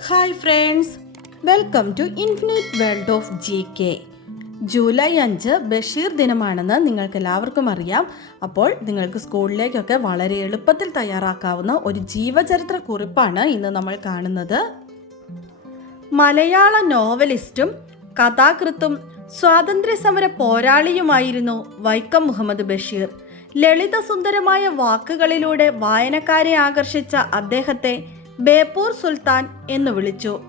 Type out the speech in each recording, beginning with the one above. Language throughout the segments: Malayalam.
Hi friends welcome to infinite world of G K July അഞ്ച് ബഷീർ ദിനമാണെന്ന് നിങ്ങൾക്ക് എല്ലാവർക്കും അറിയാം. അപ്പോൾ നിങ്ങൾക്ക് സ്കൂളിലേക്കൊക്കെ വളരെ എളുപ്പത്തിൽ തയ്യാറാക്കാവുന്ന ഒരു ജീവചരിത്ര കുറിപ്പാണ് ഇന്ന് നമ്മൾ കാണുന്നത്. മലയാള നോവലിസ്റ്റും കഥാകൃത്തും സ്വാതന്ത്ര്യസമര പോരാളിയുമായിരുന്നു വൈക്കം മുഹമ്മദ് ബഷീർ. ലളിതസുന്ദരമായ വാക്കുകളിലൂടെ വായനക്കാരെ ആകർഷിച്ച അദ്ദേഹത്തെ ബേപ്പൂർ സുൽത്താൻ എന്ന് വിളിച്ചു.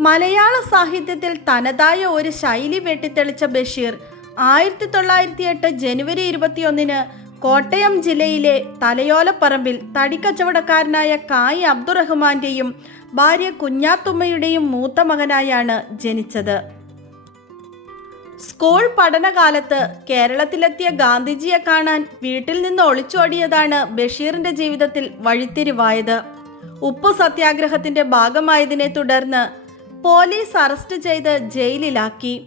മലയാള സാഹിത്യത്തിൽ തനതായ ഒരു ശൈലി വെട്ടിത്തെളിച്ച ബഷീർ ആയിരത്തി തൊള്ളായിരത്തി എട്ട് ജനുവരി ഇരുപത്തിയൊന്നിന് കോട്ടയം ജില്ലയിലെ തലയോലപ്പറമ്പിൽ തടിക്കച്ചവടക്കാരനായ കായ് അബ്ദുറഹ്മാന്റെയും ഭാര്യ കുഞ്ഞാത്തുമ്മയുടെയും മൂത്ത മകനായാണ് ജനിച്ചത്. സ്കൂൾ പഠനകാലത്ത് കേരളത്തിലെത്തിയ ഗാന്ധിജിയെ കാണാൻ വീട്ടിൽ നിന്ന് ഒളിച്ചോടിയതാണ് ബഷീറിന്റെ ജീവിതത്തിൽ വഴിത്തിരിവായത്. ഉപ്പു സത്യാഗ്രഹത്തിന്റെ ഭാഗമായതിനെ തുടർന്ന് പോലീസ് അറസ്റ്റ് ചെയ്ത് ജയിലിലാക്കി.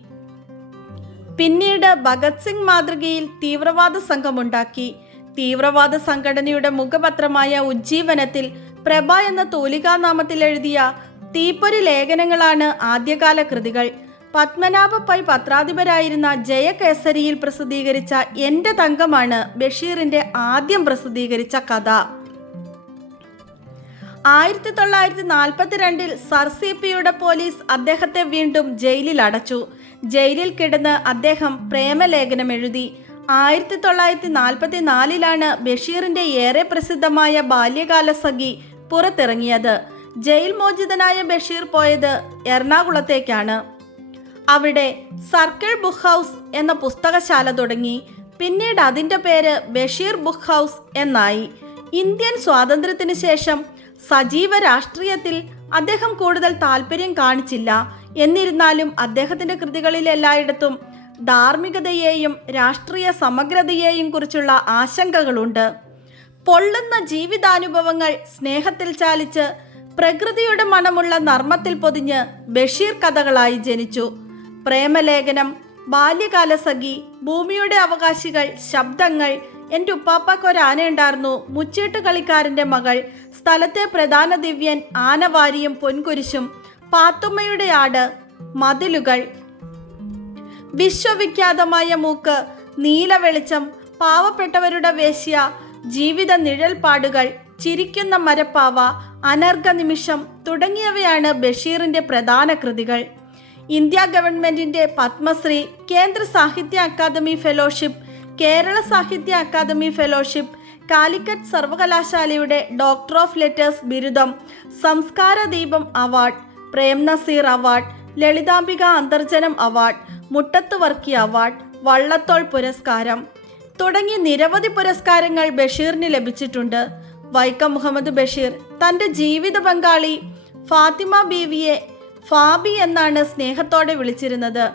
പിന്നീട് ഭഗത് സിംഗ് മാതൃകയിൽ തീവ്രവാദ സംഘമുണ്ടാക്കി. തീവ്രവാദ സംഘടനയുടെ മുഖപത്രമായ ഉജ്ജീവനത്തിൽ പ്രഭ എന്ന തൂലികാനാമത്തിൽ എഴുതിയ തീപ്പൊരി ലേഖനങ്ങളാണ് ആദ്യകാല കൃതികൾ. പത്മനാഭ പൈ പത്രാധിപരായിരുന്ന ജയകേസരിയിൽ പ്രസിദ്ധീകരിച്ച എന്റെ തങ്കമാണ് ബഷീറിന്റെ ആദ്യം പ്രസിദ്ധീകരിച്ച കഥ. ആയിരത്തി തൊള്ളായിരത്തി നാൽപ്പത്തിരണ്ടിൽ സർ സി പിയുടെ പോലീസ് അദ്ദേഹത്തെ വീണ്ടും ജയിലിൽ അടച്ചു ജയിലിൽ കിടന്ന് അദ്ദേഹം പ്രേമലേഖനം എഴുതി. ആയിരത്തി തൊള്ളായിരത്തി നാൽപ്പത്തി നാലിലാണ് ബഷീറിന്റെ ഏറെ പ്രസിദ്ധമായ ബാല്യകാല സഖി പുറത്തിറങ്ങിയത്. ജയിൽ മോചിതനായ ബഷീർ പോയത് എറണാകുളത്തേക്കാണ്. അവിടെ സർക്കിൾ ബുക്ക് ഹൗസ് എന്ന പുസ്തകശാല തുടങ്ങി. പിന്നീട് അതിന്റെ പേര് ബഷീർ ബുക്ക് ഹൗസ് എന്നായി. ഇന്ത്യൻ സ്വാതന്ത്ര്യത്തിന് ശേഷം സജീവ രാഷ്ട്രീയത്തിൽ അദ്ദേഹം കൂടുതൽ താല്പര്യം കാണിച്ചില്ല. എന്നിരുന്നാലും അദ്ദേഹത്തിന്റെ കൃതികളിൽ എല്ലായിടത്തും ധാർമ്മികതയെയും രാഷ്ട്രീയ സമഗ്രതയെയും കുറിച്ചുള്ള ആശങ്കകളുണ്ട്. പൊള്ളുന്ന ജീവിതാനുഭവങ്ങൾ സ്നേഹത്തിൽ ചാലിച്ച് പ്രകൃതിയുടെ മണമുള്ള നർമ്മത്തിൽ പൊതിഞ്ഞ് ബഷീർ കഥകളായി ജനിച്ചു. പ്രേമലേഖനം ബാല്യകാല സഖി ഭൂമിയുടെ അവകാശികൾ ശബ്ദങ്ങൾ എന്റെ ഉപ്പാപ്പക്കൊരാനയുണ്ടായിരുന്നു മുച്ചീട്ട് കളിക്കാരന്റെ മകൾ സ്ഥലത്തെ പ്രധാന ദിവ്യൻ ആനവാരിയും പൊൻകുരിശും പാത്തുമ്മയുടെ ആട് മതിലുകൾ. വിശ്വവിഖ്യാതമായ മൂക്ക് നീല വെളിച്ചം പാവപ്പെട്ടവരുടെ വേശ്യ ജീവിത നിഴൽപ്പാടുകൾ ചിരിക്കുന്ന മരപ്പാവ അനർഘ നിമിഷം തുടങ്ങിയവയാണ് ബഷീറിന്റെ പ്രധാന കൃതികൾ. ഇന്ത്യ ഗവൺമെന്റിന്റെ പത്മശ്രീ കേന്ദ്ര സാഹിത്യ അക്കാദമി ഫെലോഷിപ്പ് കേരള സാഹിത്യ അക്കാദമി ഫെലോഷിപ്പ് കാലിക്കറ്റ് സർവകലാശാലയുടെ ഡോക്ടർ ഓഫ് ലെറ്റേഴ്സ് ബിരുദം സംസ്കാര ദീപം award Prem Nazir award Lalithambika Antharjanam award Muttathu Varkey award Vallathol പുരസ്കാരം. തുടങ്ങി നിരവധി പുരസ്കാരങ്ങൾ ബഷീറിന് ലഭിച്ചിട്ടുണ്ട്. വൈക്കം മുഹമ്മദ് ബഷീർ തന്റെ ജീവിത പങ്കാളി ഫാത്തിമ ബീവിയെ ഫാബി എന്നാണ് സ്നേഹത്തോടെ വിളിച്ചിരുന്നത്.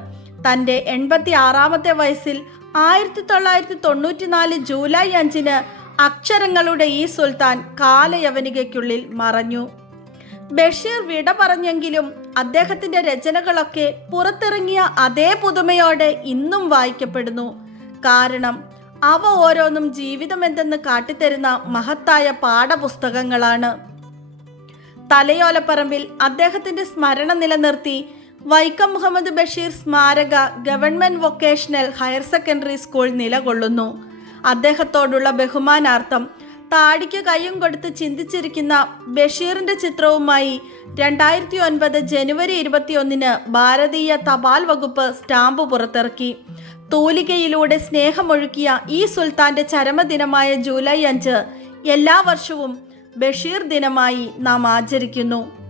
തന്റെ എൺപത്തി ആറാമത്തെ വയസ്സിൽ ആയിരത്തി തൊള്ളായിരത്തി തൊണ്ണൂറ്റിനാല് ജൂലൈ അഞ്ചിന് അക്ഷരങ്ങളുടെ ഈ സുൽത്താൻ കാലയവനികയ്ക്കുള്ളിൽ മറഞ്ഞു. ബഷീർ വിട പറഞ്ഞെങ്കിലും അദ്ദേഹത്തിന്റെ രചനകളൊക്കെ പുറത്തിറങ്ങിയ അതേ പുതുമയോടെ ഇന്നും വായിക്കപ്പെടുന്നു. കാരണം അവ ഓരോന്നും ജീവിതം എന്തെന്ന് കാട്ടിത്തരുന്ന മഹത്തായ പാഠപുസ്തകങ്ങളാണ്. തലയോലപ്പറമ്പിൽ അദ്ദേഹത്തിന്റെ സ്മരണ നിലനിർത്തി വൈക്കം മുഹമ്മദ് ബഷീർ സ്മാരക government vocational higher secondary school നിലകൊള്ളുന്നു. അദ്ദേഹത്തോടുള്ള ബഹുമാനാർത്ഥം താടിക്ക് കയ്യും കൊടുത്ത് ചിന്തിച്ചിരിക്കുന്ന ബഷീറിന്റെ ചിത്രവുമായി രണ്ടായിരത്തി ഒൻപത് ജനുവരി ഇരുപത്തിയൊന്നിന് ഭാരതീയ തപാൽ വകുപ്പ് സ്റ്റാമ്പ് പുറത്തിറക്കി. തൂലികയിലൂടെ സ്നേഹമൊഴുക്കിയ ഈ സുൽത്താന്റെ ചരമദിനമായ ജൂലൈ അഞ്ച് എല്ലാ വർഷവും ബഷീർ ദിനമായി നാം ആചരിക്കുന്നു.